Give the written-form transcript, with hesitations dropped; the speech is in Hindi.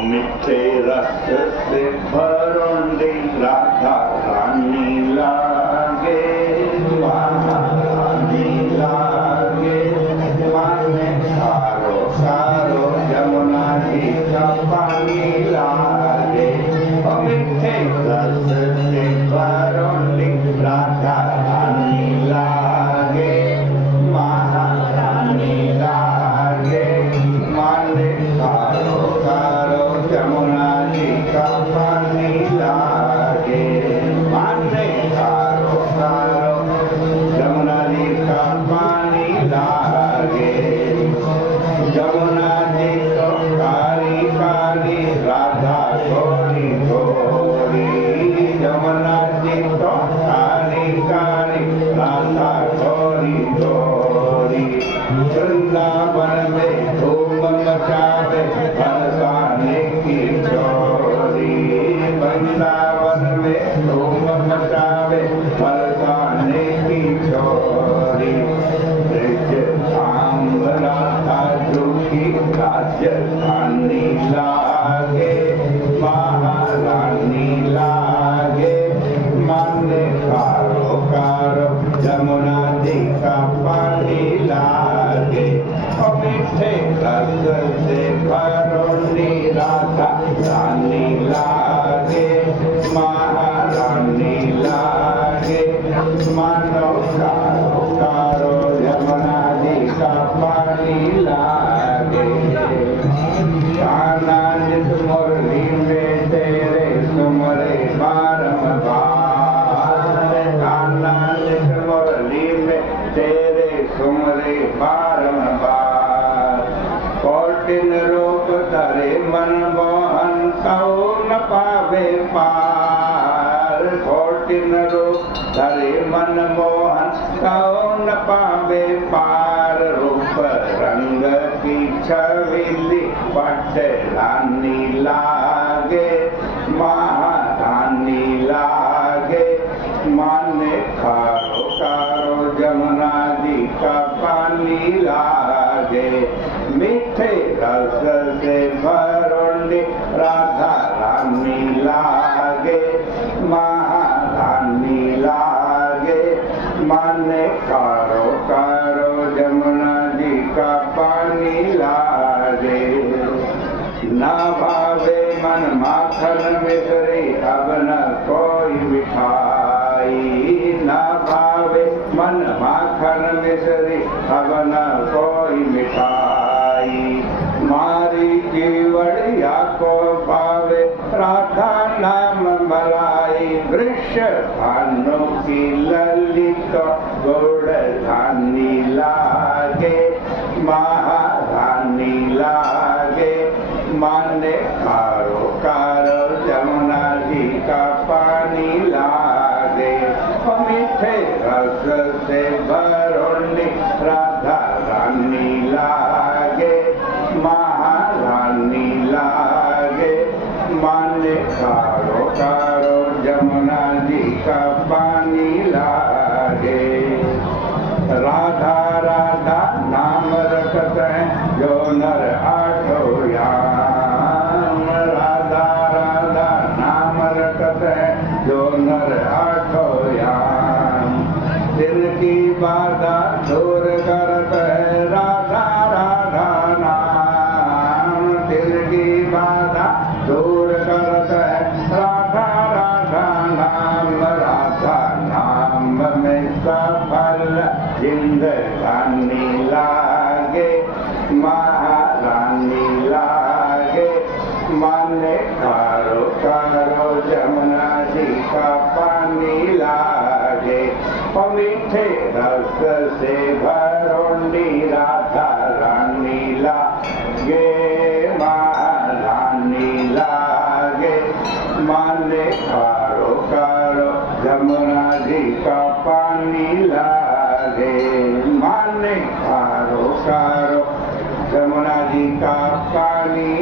मिठे रस से भरोंडी राधा रानी लागे, महारानी लागे। माने सारो सारो यमुना जी का पानी लागे, मिठे रस से भरोंडी राधा रानी लागे, महारानी लागे। माने सारो सारो यमुना जी का पानी लागे, माने सारो सारो यमुना जी का पानी लागे। यमुना जी तो काली काली राधा गोरी गोरी, यमुना जी तो काली काली राधा गोरी गोरी। वृंदावन में धूम मचावे बरसाने की चोरी, वृंदावन में धूम मचावे बरसाने की चोरी। राधा की राजधानी लागे, महारानी लागे। माने कारो कारो यमुना जी का पानी लागे, मीठे रस से भरोंडी राधा रानी लागे, महारानी लागे। मानो कारो कारो यमुना जी का पानी लागे। आनंद मुरली में तेरे सुमरे बारंबार, आनंद मुरली में तेरे सुमरे बारंबार। कोटिन रूप धरे मन मोहन कहो न पावे पार, कोटिन रूप धरे मन मोहन कहो न पावे पार। रूप रंग की छविली पट रानी लागे, महारानी लागे। माने खारो कारो यमुना जी का पानी लागे, मीठे रस से भरोंडी राधा रानी लागे, महारानी लागे। माने कारो कारो यमुना जी का पानी लागे। ना भावे मन माखन मिश्री अब न कोई मिठाई, ना भावे मन माखन मिश्री अब न कोई मिठाई। मारी जीवड़िया को पावे राधा नाम मलाई, वृक्ष भानु की ललित गुड़ धानी लागे, महारानी लागे। माने कारो कारो यमुना जी का पानी लागे, मीठे रस से भरोंडी राधा रानी लागे, महारानी लागे। माने कारो कारो यमुना जी का पानी लागे। राधा राधा नाम रखत है जो नर आठो याम, राधा राधा नाम रखत है जो नर आठो याम। जिनकी बाधा दूर करत है राधा राधा नाम, दिल की बाधा दूर करत है राधा राधा नाम। राधा नाम में सफल जिंदगानी लागे, महारानी लागे। माने कारो कारो यमुना जी का पानी लागे, मीठे रस से भरोंडी राधा रानी लागे, महारानी लागे। माने कारो कारो यमुना जी का पानी लागे, माने कारो कारो यमुना जी का पानी